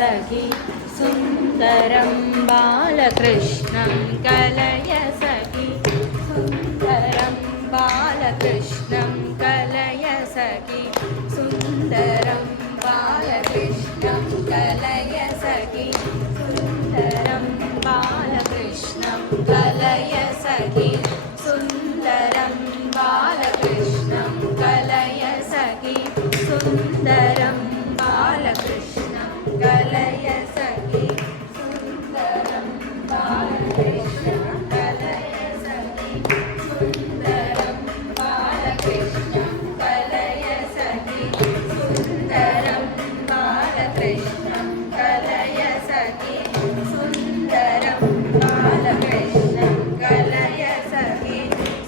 सखि सुन्दरं बालकृष्णं कलय सखि सुन्दरं बालकृष्णं कलय सखि सुन्दरं बालकृष्णं कलय सखि सुन्दरं बालकृष्णं कलय सखि सुन्दरं बालकृष्णं कलय सखि सुन्दरं बालकृष्णं कलय सखि सुन्दरं बालकृष्णं कलय सखि सुन्दरं बालकृष्णं कलय सखि सुन्दरं बालकृष्णं कलय सखि सुन्दरं बालकृष्णं कलय सखि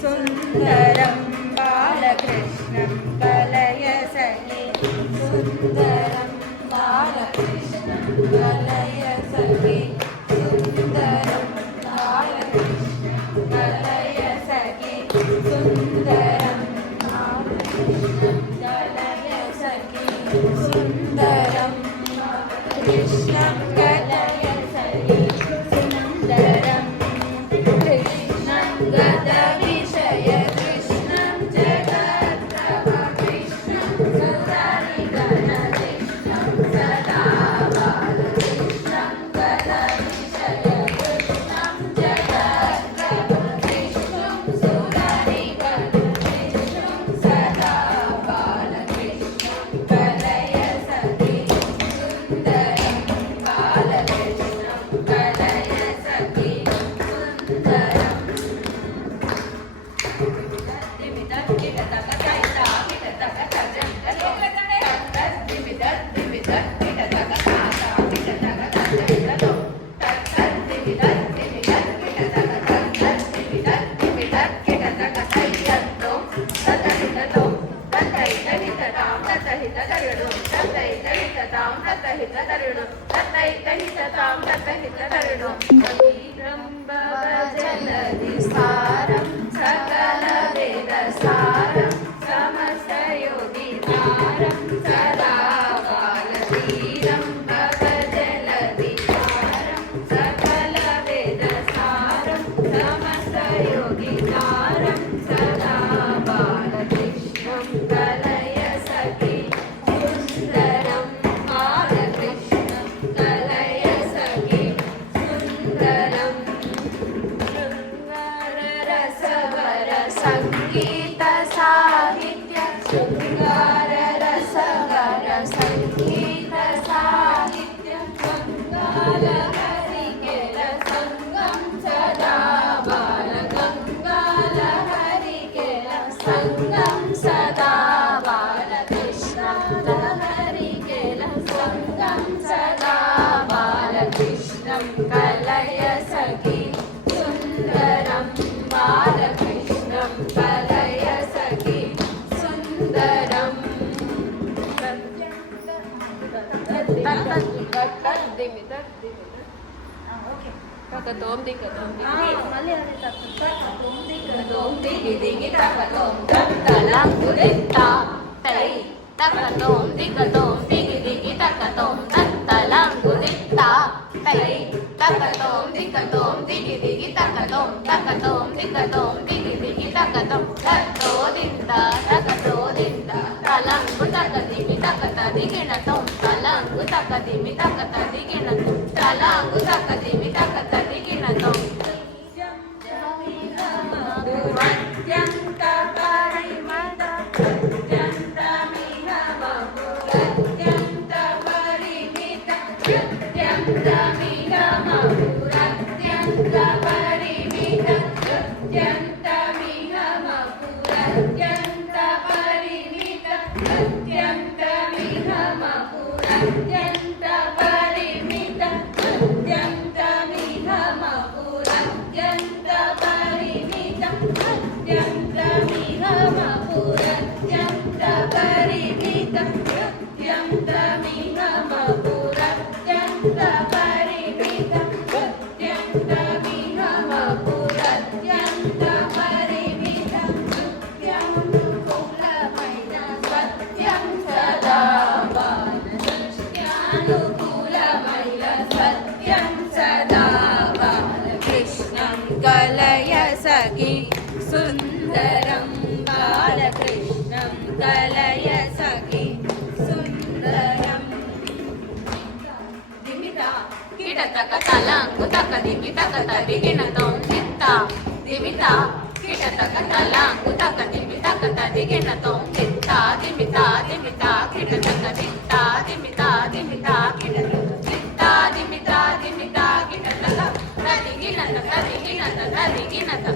सुन्दरं बालकृष्णं कलय सखि सुन्दरं बालकृष्णं कलय सखि सुन्दरं बालकृष्णं कलय सखि सुन्दरं बालकृष्णं कलय सखि सुन्दरं कृष्णं कलय सखि सुन्दरं कृष्णं गदविषय कृष्णं जगद्प्रभ कृष्णं सुरारिगणकृष्णं सदा बालकृष्णं गदविषय कृष्णं जगद्प्रभ कृष्णं सुरारिगणकृष्णं सदा बालकृष्णं कलय सखि सुन्दरं बालकृष्णं कलय सखि सुन्दरं जलधिसारं सकलवेदसारं समस्तयोगिसारं सदा बालधीरं भवजलधिसारं सकलवेदसारं समस्तयोगिसारं सदा बालकृष्णं कलय सखि सुन्दरं बालकृष्णं कलय सखि सुन्दरं शृङ्गाररसवर सङ्गीत साहित्य शृङ्गाररसवर सङ्गीत साहित्य गङ्गालहरिकेल सङ्गं सदा बालगङ्गालहरिकेल सङ्गं सदा बालकृष्णं लहरिकेल सङ्गं सदा बालकृष्णं कलय सखि सुन्दरं बालकृष्णं कलय सखि सुन्दरं तकतोम दिकतोम दिकतोम दिगी दिगी तकतोम तत्तलंगुदित्ता तै तकतोम दिगी दिगी तकतोम तत्तलंगुदित्ता तै तकतोम दिगी दिगी तकतोम दिगी दिगी तकतोम तत्तो दिंदा तलंगु तकदिमि तकत दिगिणतोम तलंगु तकदिमि तकत दिगिणतोम तलंगु तकदिमि तकत दिगिणतोम अत्यंत परिमत अत्यन्तमिह बहुरत्यन्त परिमित अत्यन्तमिह बहुरत्यन्त परिमित अत्यन्तमिह बहुरत्यन्त परिमित अत्यन्तमिह बहुरत्यन्त परिमित अत्यन्तमिह बहुरत्यन्त परिमित अत्यन्तमिह बहुरत्यन्त परिमित अत्यन्तमिह बहुरत्यन्त परिमित తలంగు తక దిమి తక తదిగినతం తిత్త దిమిత కిటతక తలంగు తక దిమి తక తదిగినతం తిత్త దిమిత దిమిత కిటతక తిత్త దిమిత దిమిత కిటతక తిత్త దిమిత దిమిత కిటతక తదిగినత తదిగినత తదిగినత